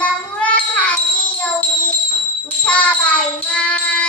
我们不怕雨，不怕大雨吗？